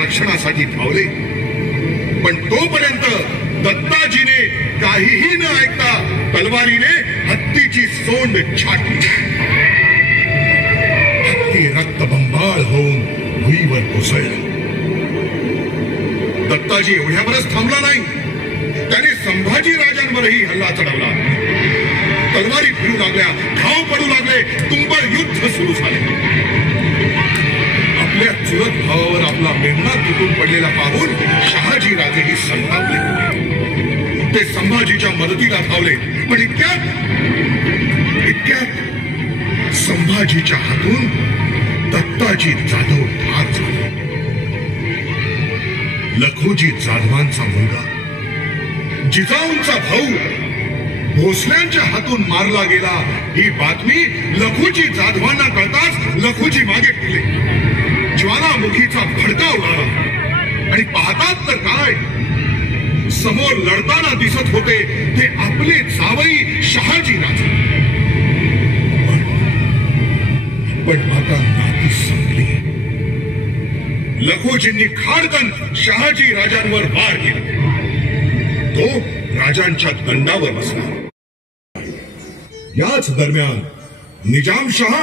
रक्षणासाठी धावले, पण तोपर्यंत दत्ताजीने काहीही न ऐकता तलवारीने हत्तीची सोंड छाटली. हत्ती रक्तबंबाळ होऊन भुईवर कोसळला. दत्ताजी एवढ्यावरच थांबला नाही, त्याने संभाजी राजांवरही हल्ला चढवला. तलवारी फिरू लागल्या, घाव पडू लागले, तुंबळ युद्ध सुरू झाले. आपल्या चुलत भावावर आपला मेमना तुटून पडलेला पाहून शहाजी राजेही संतापले. ते संभाजीच्या मदतीला धावले, पण इतक्यात संभाजीच्या हातून दत्ताजी जाधव ठार झाले. लखोजी जाधवांचा मुलगा जिजाऊंचा भाऊ भोसल्यांच्या हातून मारला गेला ही बातमी लखोजी जाधवांना कळताच लखोजी मागे फिरले. ज्वालामुखीचा भडका उडाला आणि पाहतात तर काय, समोर लढताना दिसत होते ते आपले जावई शहाजी राजे. पण आता नाती संपली. लखोजींनी खाडकन शहाजी राजांवर वार केला. तो राजांच्या दंडावर बसला. याच दरम्यान निजामशहा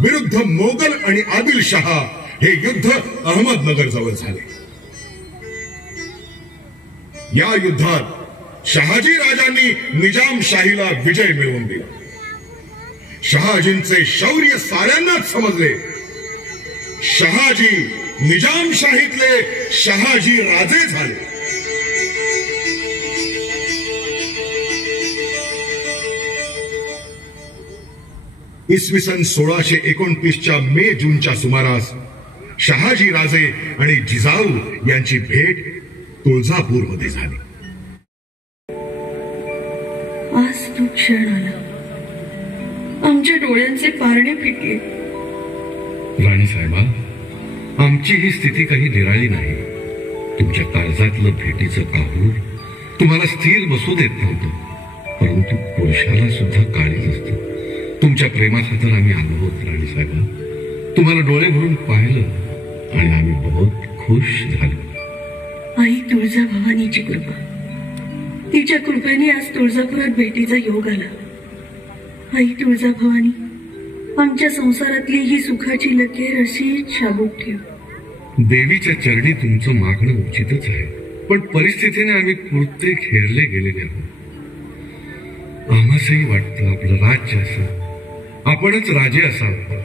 विरुद्ध मोगल आणि आदिलशहा हे युद्ध अहमदनगर जवळ झाले. या युद्धात शहाजी राजांनी निजामशाहीला विजय मिळवून दिला. शहाजींचे शौर्य साऱ्यांनाच समजले. शहाजी निजामशाहीतले शहाजी राजे झाले. इसवी सन 1629च्या मे जूनच्या सुमारास शहाजी राजे आणि जिजाऊ यांची भेट तुळजापूरमध्ये झाली. आज तो क्षण आला. आमच्या डोळ्यांचे पारणे फिटले. राणीसाहेबा, आमची ही स्थिती काही निराळी नाही. तुमच्या काळजातलं भेटीचं काहूर तुम्हाला स्थिर बसू देत नव्हतं. परंतु पुरुषाला सुद्धा काळीज असतं. तुमच्या प्रेमाचा तर आम्ही आलो आहोत राणीसाहेब. तुम्हाला डोळे भरून पाहिलं आणि आम्ही बहुत खुश झालो. आई तुळजाभवानीची कृपा, तिच्या कृपेने आज तुळजापुरात भेटीचा योग आला. आई तुळजाभवानी, आमच्या संसारातली ही सुखाची लकीर अशीच शाबूत ठेव. देवीच्या चरणी तुमचं मागणं उचितच आहे, पण परिस्थितीने आम्ही पुरते खेळले गेलेले आहोत. आम्हासही वाटतं आपलं राज्य असावं, आपणच राजे असावं,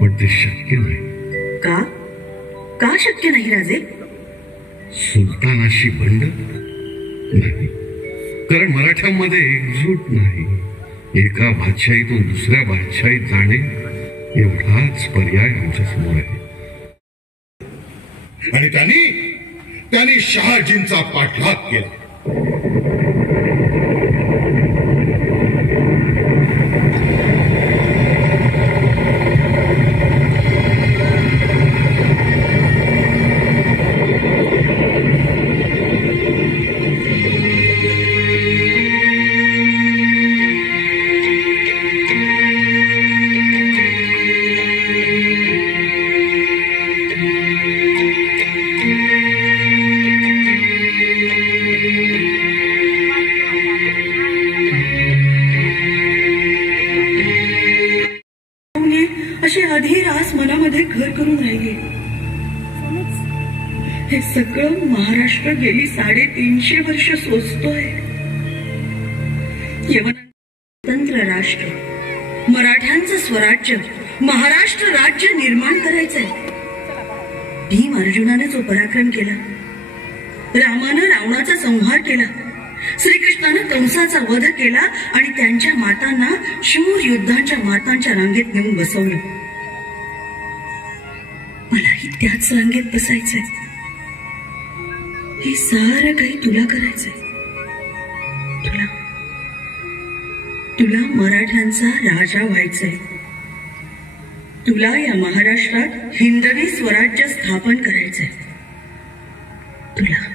पण ते शक्य नाही. का का शक्य नाही राजे? सुलतानाशी बंड नाही, कारण मराठ्यांमध्ये एकजूट नाही. एका बादशाहीतून दुसऱ्या बादशाहीत जाणे एवढाच पर्याय आमच्या समोर आहे. आणि त्यांनी शहाजींचा पाठलाग केला. अशी अधीर आस मनामध्ये घर करून राहिली. हे सगळं महाराष्ट्र गेली 350 वर्ष सोचतोय. स्वतंत्र राष्ट्र, मराठ्यांचं स्वराज्य, महाराष्ट्र राज्य निर्माण करायचंय. भीम अर्जुनाने जो पराक्रम केला, रामानं रावणाचा संहार केला, श्रीकृष्णानं कंसाचा वध केला आणि त्यांच्या मातांना शूर युद्धांच्या मातांच्या रांगेत नेऊन बसवलं. मलाही त्याच रांगेत बसायचंय. हे सारं काही तुला करायचंय. तुला मराठ्यांचा राजा व्हायचंय. तुला या महाराष्ट्रात हिंदवी स्वराज्य स्थापन करायचंय. तुला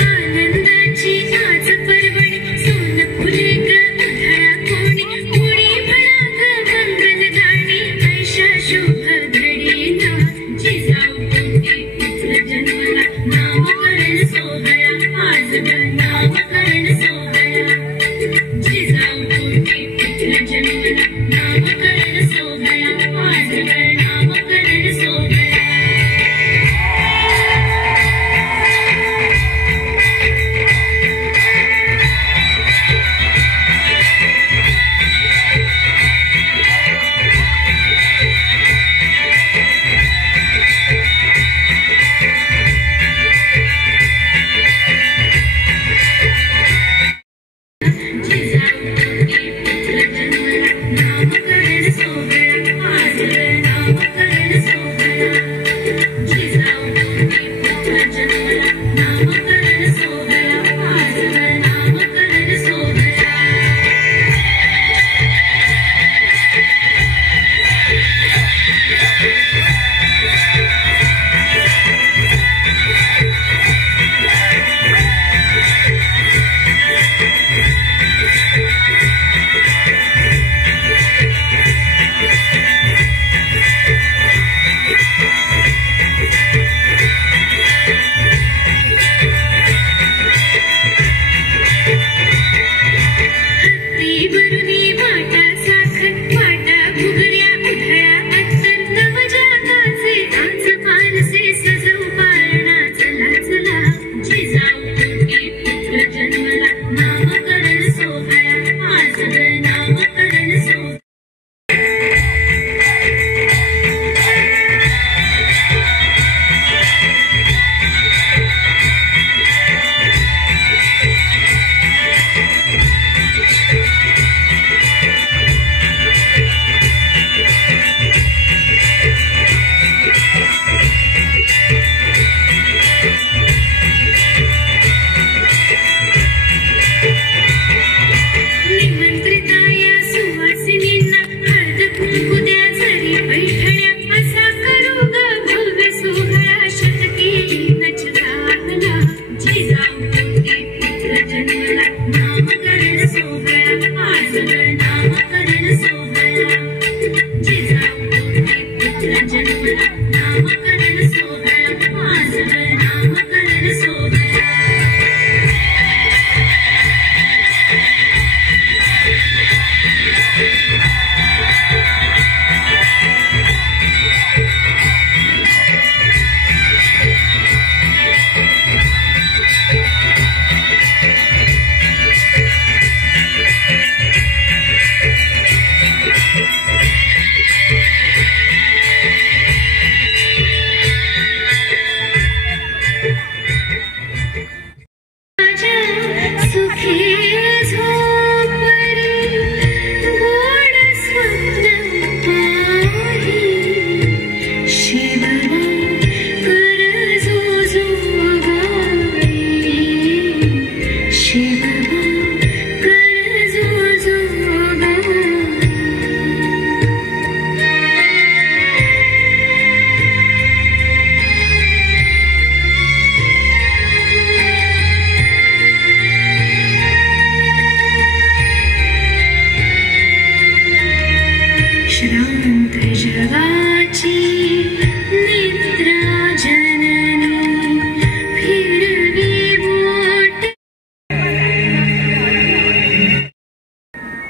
आनंदाची आज पर्वणी सोन फुले ग उधळा कोणी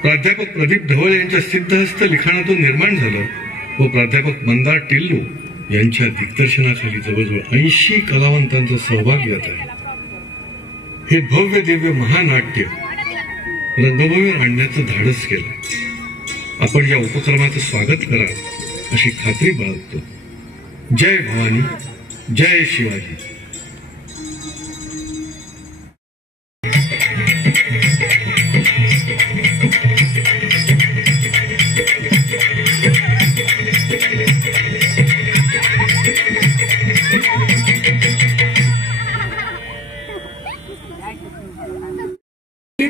प्राध्यापक प्रदीप ढवळ यांच्या सिद्धहस्त लिखाणातून निर्माण झालं व प्राध्यापक मंदार टिल्लू यांच्या दिग्दर्शनाखाली जवळजवळ 80 कलावंतांचा सहभाग यात आहे. हे भव्य दिव्य महानाट्य रंगभूमीवर आणण्याचं धाडस केलं. आपण या उपक्रमाचं स्वागत करा अशी खात्री बाळगतो. जय भवानी, जय शिवाजी.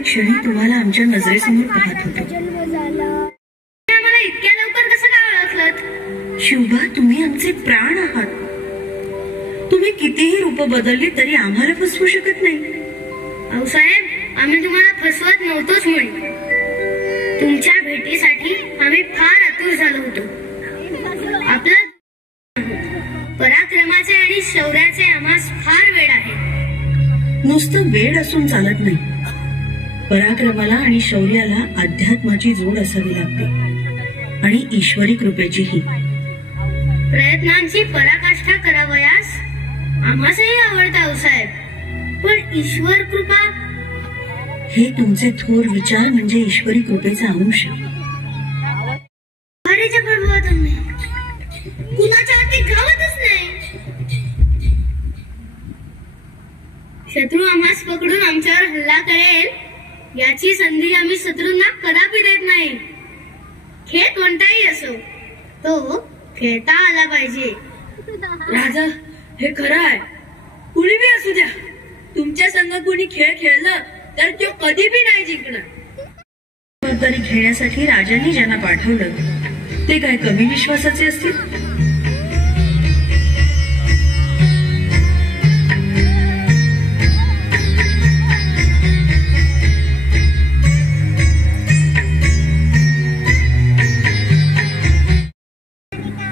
क्षणी तुम्हाला आमच्या नजरेसमोर पाहत होतो. मला इतक्या लवकर कसं काय ओळखलं? शिवबा, तुम्ही आमचे प्राण आहात. तुम्ही कितीही रूप बदलली तरी आम्हाला फसवू शकत नाही. भाऊसाहेब, आम्ही तुम्हाला फसवत नव्हतोच म्हणे. तुमच्या भेटीसाठी आम्ही फार आतुर झालो होतो. आपला पराक्रमाचे आणि शौर्याचे आम्हास फार वेड आहे. नुसतं वेड असून चालत नाही. पराक्रमाला आणि शौर्याला अध्यात्माची जोड असावी लागते आणि ईश्वरी कृपेचीही. प्रयत्नांची पराकाष्ठा करावयास आम्हासही आवडतं भाऊसाहेब, पण ईश्वर कृपा हे तुमचे थोर विचार म्हणजे ईश्वरी कृपेचा अंश. हरेच्या प्रभुवा, तुम्ही कुणाच्या हाती घावतच नाही. शत्रू आम्हास पकडून आमच्यावर हल्ला करेल याची संधी आम्ही शत्रूंना कदापि देत नाही. खेळ कोणताही असो, तो खेळता आला पाहिजे. राजा, हे खरं आहे. कुणी बी असू द्या, तुमच्या संग कुणी खेळ खेळलं तर तो कधी बी नाही जिंकणार. जबाबदारी घेण्यासाठी राजांनी ज्यांना पाठवलं ते काय कमी विश्वासाचे असतील?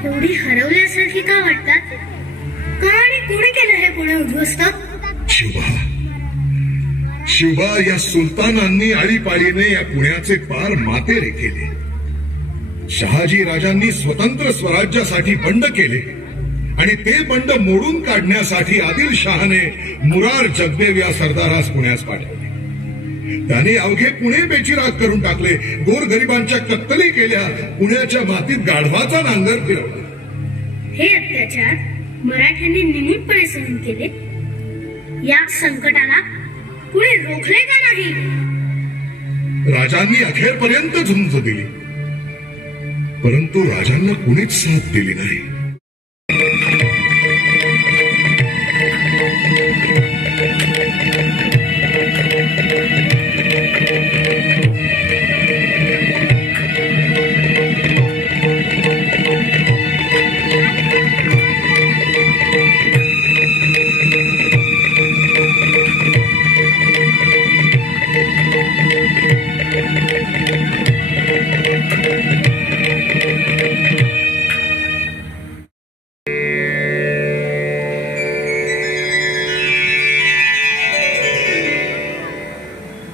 एवढी हरवल्यासारखी का वाटतात? का आणि कोणी केलं हे पुणे उद्ध्वस्त? शिवबा, शिवबा, या सुलतानांनी आळीपाळीने या पुण्याचे पार मातेरे केले. शहाजी राजांनी स्वतंत्र स्वराज्यासाठी बंड केले आणि ते बंड मोडून काढण्यासाठी आदिलशहाने मुरार जगदेव या सरदारास पुण्यास पाठवले. त्याने अवघे पुणे बेचिराग करून टाकले. गोरगरिबांच्या कत्तली केल्या. पुण्याच्या मातीत गाढवाचा नांगर फिरवला. हे अत्याचार मराठ्यांनी निमूटपणे सहन केले. या संकटाला कुणी रोखले का नाही? राजांनी अखेरपर्यंत झुंज दिली, परंतु राजांना कुणीच साथ दिली नाही.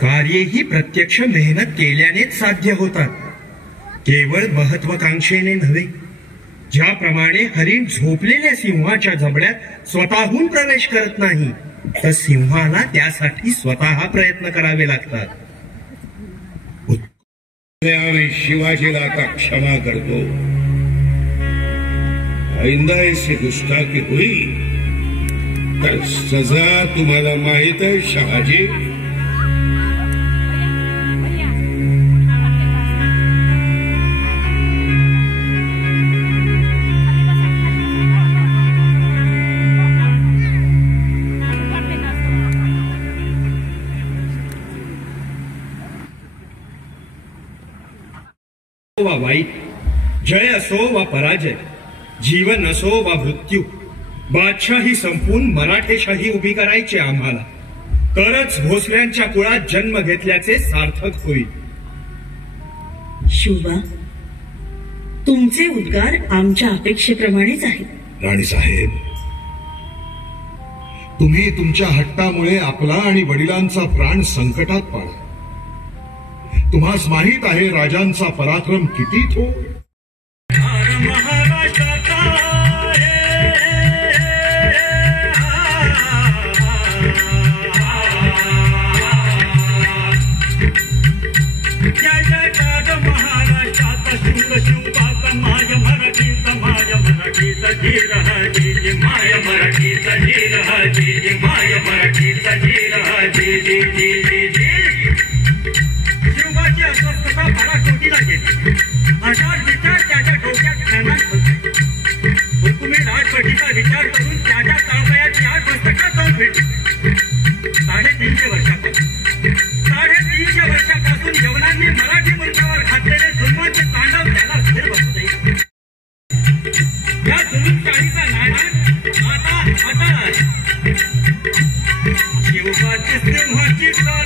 कार्यही प्रत्यक्ष मेहनत केल्यानेच साध्य होतात. केवळ महत्वाकांक्षेने नव्हे. ज्याप्रमाणे हरिण झोपलेल्या सिंहाच्या जबड्यात स्वतःहून प्रवेश करत नाही, तर सिंहाला त्यासाठी स्वतः प्रयत्न करावे लागतात. आणि शिवाजीला आता क्षमा करतो. आइंदा ऐसी गुस्ताखी हुई तर सजा तुम्हाला माहित आहे शहाजी. वा वाईट, जय असो वा पराजय, जीवन असो वा मृत्यू, बादशाही संपून मराठेशाही उभी करायची आम्हाला. तरच भोसल्यांच्या कुळात जन्म घेतल्याचे सार्थक होईल. शिवबा, तुमचे उद्गार आमच्या अपेक्षेप्रमाणेच आहेत. राणीसाहेब, तुम्ही तुमच्या हट्टामुळे आपला आणि वडिलांचा प्राण संकटात पाडला. तुम्हास माहित आहे राजांचा पराक्रम किती थोर. शिवबाची अस्वस्थता भराकोटीला गेली. असा विचार त्याच्या डोक्यात घालत होते. हुकुमी राजवटीचा विचार करून त्याच्या ताळमयाची आग मस्तकात जाऊन भेटली. 350 वर्षापासून यवनांनी मराठी मुलकावर घातलेले जुलमाचे तांडव त्याला स्थिर बसते. या जुलूमशाहीचा नायनाट आता शिवबाची सिंहाची चाल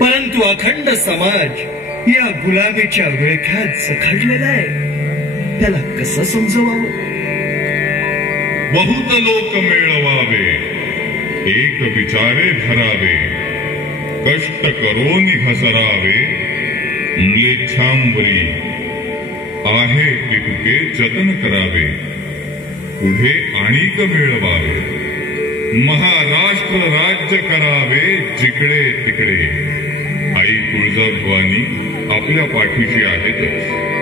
परंतु अखंड समाज या गुलामीच्या विळख्यात जखडलेला आहे. त्याला कसं समजवावं? बहुत लोक मिळवावे, एक विचारे धरावे, कष्ट करून घसरावे, म्लेच्छांवरी आहे तितके जतन करावे, पुढे आणिक मिळवावे, महाराष्ट्र राज्य करावे जिकडे तिकडे. आई तुळजाभवानी आपल्या पाठीशी आहेतच.